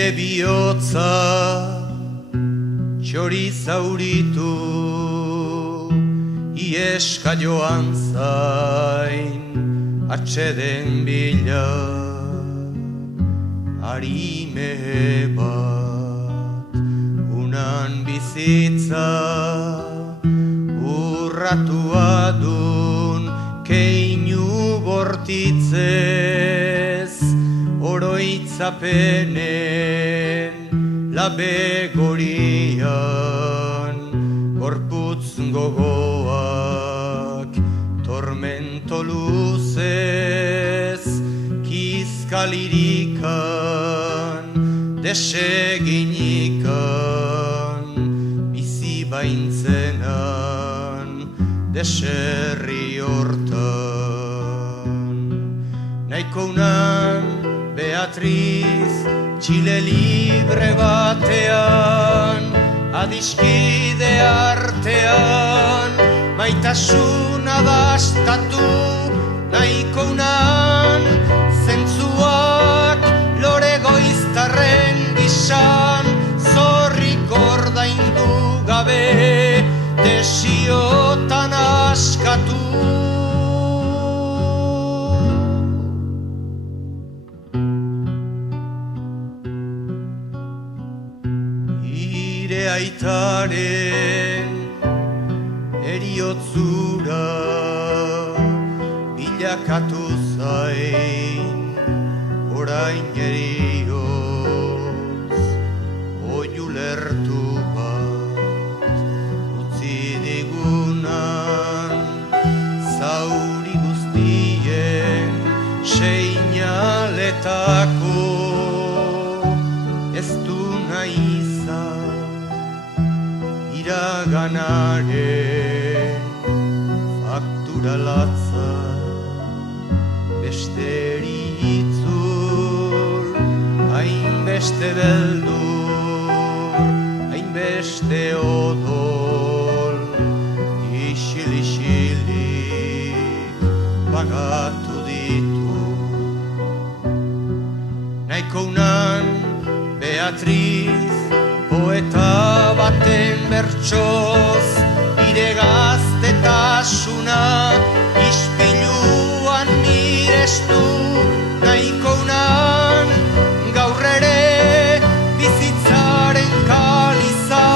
nire bihotza txori zauritu, ieska joan zain atxeden bila. Arime bat unan bizitza urratua dun keinu bortitzez, oroitzapenen labe gorian gorputz gogoak tormento luzez kizkalirikan deseginikan bizi baintzenan deserri hortan. Naiko unan Beatriz Txile libre batean, adiskide artean, maitasuna dastatu. Naiko unan zentzuak lore goiztarren gizan, zorrik ordaindu gabe desiotan askatu. Ire aitaren eriotzura bilakatu zain orain erioz, oiu lertu bat utzi digunan, zauri guztien seinaletako ez du nahi iraganaren faktura latza, besteri itzul, hainbeste beldur, hainbeste odol, isil-isilik pagatu ditu. Naiko unan Beatriz poeta baten bertsoz, ire gaztetasuna ispiluan mirestu. Naiko unan gaur ere bizitzaren kaliza,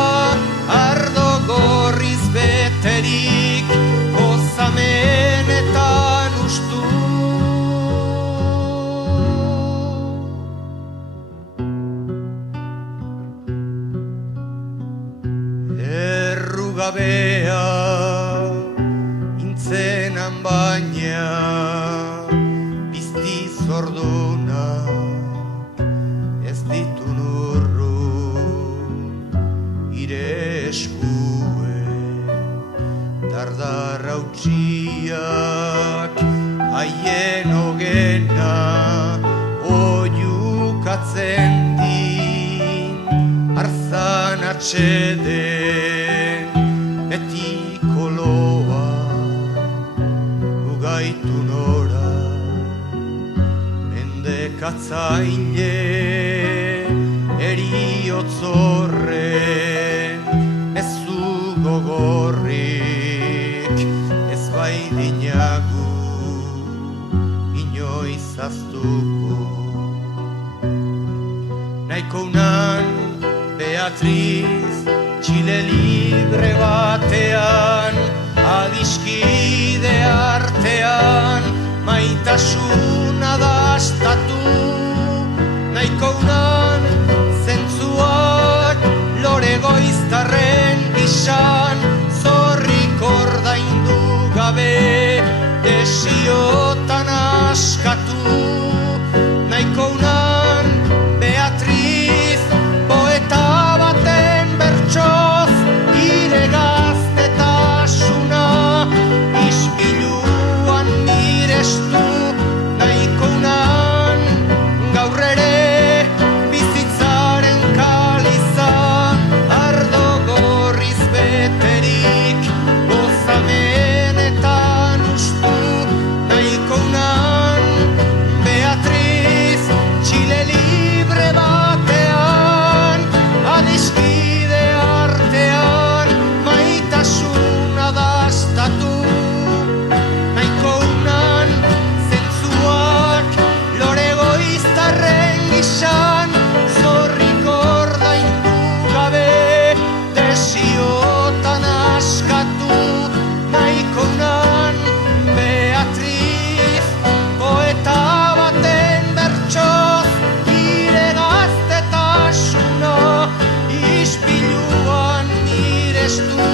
ardo gorriz beterik gozamenetan ustu. Errugabea intzenan baina bizti zordunak ez ditun urrun, ire eskuen dardarra utziak haien ogena oiukatzen din, arzan atxeden betiko loa ugaitu nora, mendekatzaile eriotzorren ez zu gogorrik, ez baidinagu inoiz aztuko. Naiko unan Beatriz Txile libre batean, adiskide artean, maitasuna dastatu. Naiko unan zentzuak lore goiztarren gizan, zorrik ordaindu gabe desiotan askatu. Naiko unan Beatriz poeta baten bertsoz, ire gaztetasuna ispiluan mirestu. Naiko unan gaur ere bizitzaren kaliza, ardo gorriz beterik gozamenetan ustu. Naiko unan ibilbide artean maitasuna dastatu. Nahiko unan zentzuak lore goiztarren gisan, zorrik ordaindu gabe desiotan askatu. Nahiko unan Beatriz poeta baten bertsoz nire gaztetasuna ispiluan mirestu.